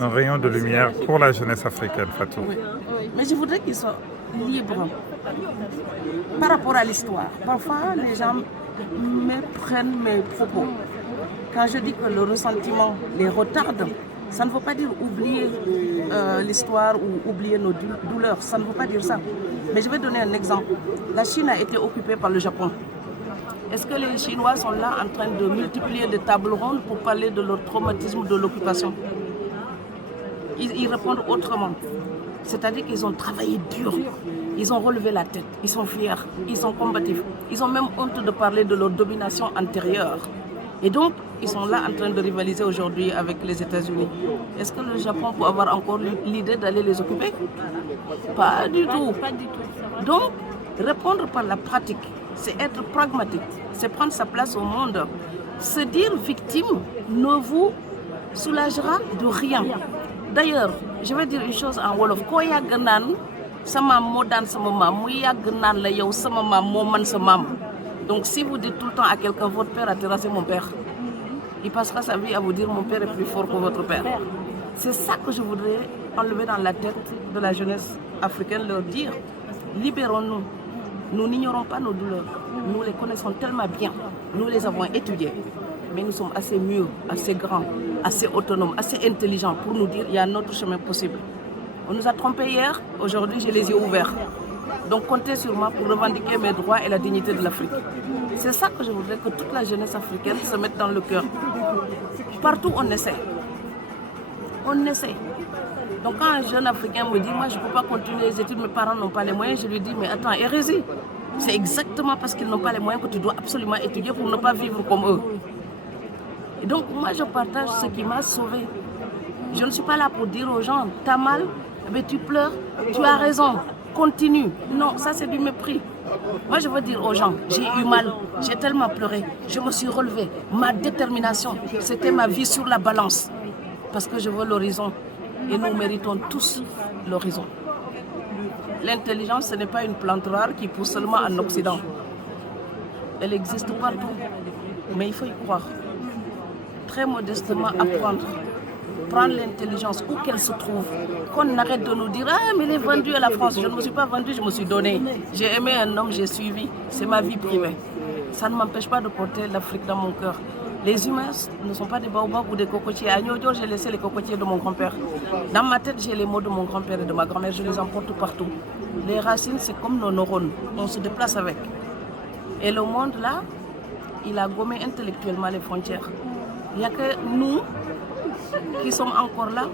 un rayon de lumière pour la jeunesse africaine, Fatou. Oui. Mais je voudrais qu'ils soient libres par rapport à l'histoire. Parfois, les gens méprennent mes propos. Quand je dis que le ressentiment les retarde, ça ne veut pas dire oublier l'histoire ou oublier nos douleurs. Ça ne veut pas dire ça. Mais je vais donner un exemple. La Chine a été occupée par le Japon. Est-ce que les Chinois sont là en train de multiplier des tables rondes pour parler de leur traumatisme de l'occupation? Ils répondent autrement. C'est-à-dire qu'ils ont travaillé dur. Ils ont relevé la tête. Ils sont fiers. Ils sont combatifs. Ils ont même honte de parler de leur domination antérieure. Et donc, ils sont là en train de rivaliser aujourd'hui avec les États-Unis. Est-ce que le Japon peut avoir encore l'idée d'aller les occuper? Pas du tout. Donc, répondre par la pratique, c'est être pragmatique, c'est prendre sa place au monde. Se dire victime ne vous soulagera de rien. D'ailleurs, je vais dire une chose en Wolof. Ko yàgg naan sa maam moo daan sama maam mu yàgg naan la yow sama maam moo man sa maam. Donc si vous dites tout le temps à quelqu'un votre père a terrassé mon père, il passera sa vie à vous dire mon père est plus fort que votre père. C'est ça que je voudrais enlever dans la tête de la jeunesse africaine, leur dire libérons-nous. Nous n'ignorons pas nos douleurs. Nous les connaissons tellement bien. Nous les avons étudiées. Mais nous sommes assez mûrs, assez grands, assez autonomes, assez intelligents pour nous dire qu'il y a un autre chemin possible. On nous a trompés hier, aujourd'hui j'ai les yeux ouverts. Donc comptez sur moi pour revendiquer mes droits et la dignité de l'Afrique. C'est ça que je voudrais que toute la jeunesse africaine se mette dans le cœur. Partout on essaie. On essaie. Donc quand un jeune Africain me dit, moi je ne peux pas continuer les études, mes parents n'ont pas les moyens, je lui dis, mais attends, hérésie. C'est exactement parce qu'ils n'ont pas les moyens que tu dois absolument étudier pour ne pas vivre comme eux. Et donc moi je partage ce qui m'a sauvé. Je ne suis pas là pour dire aux gens, t'as mal, mais tu pleures, tu as raison, continue. Non, ça c'est du mépris. Moi je veux dire aux gens, j'ai eu mal, j'ai tellement pleuré, je me suis relevée. Ma détermination, c'était ma vie sur la balance. Parce que je veux l'horizon. Et nous méritons tous l'horizon. L'intelligence, ce n'est pas une plante rare qui pousse seulement en Occident. Elle existe partout. Mais il faut y croire. Très modestement apprendre. Prendre l'intelligence où qu'elle se trouve. Qu'on arrête de nous dire, ah mais elle est vendue à la France. Je ne me suis pas vendue, je me suis donnée. J'ai aimé un homme, j'ai suivi. C'est ma vie privée. Ça ne m'empêche pas de porter l'Afrique dans mon cœur. Les humains ne sont pas des baobabs ou des cocotiers. À Niodior, j'ai laissé les cocotiers de mon grand-père. Dans ma tête, j'ai les mots de mon grand-père et de ma grand-mère. Je les emporte partout. Les racines, c'est comme nos neurones. On se déplace avec. Et le monde, là, il a gommé intellectuellement les frontières. Il n'y a que nous qui sommes encore là,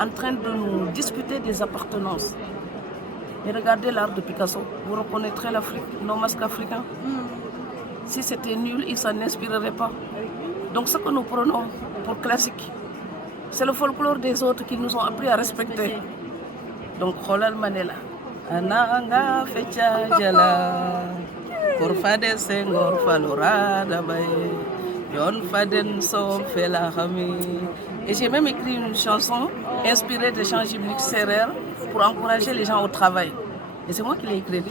en train de nous disputer des appartenances. Et regardez l'art de Picasso. Vous reconnaîtrez l'Afrique, nos masques africains. Si c'était nul, ils ne s'en inspireraient pas. Donc ce que nous prenons pour classique, c'est le folklore des autres qui nous ont appris à respecter. Donc Kholal Manela, Ananga Fecha Jala, Korfade Senghor Falora Dabaye, Yon Faden Som Fela Hami. Et j'ai même écrit une chanson inspirée des chants bibliques sérères pour encourager les gens au travail. Et c'est moi qui l'ai écrit.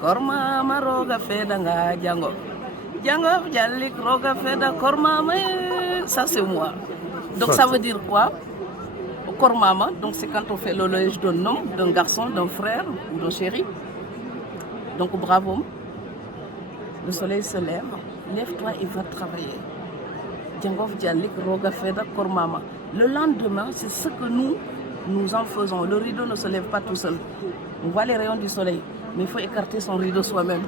Korma Maroga Fedanga Django. Ça c'est moi. Donc ça veut dire quoi? Kormama, donc c'est quand on fait l'éloge d'un homme, d'un garçon, d'un frère ou d'un chéri. Donc bravo. Le soleil se lève, lève-toi et va travailler. Le lendemain, c'est ce que nous en faisons. Le rideau ne se lève pas tout seul. On voit les rayons du soleil, mais il faut écarter son rideau soi-même.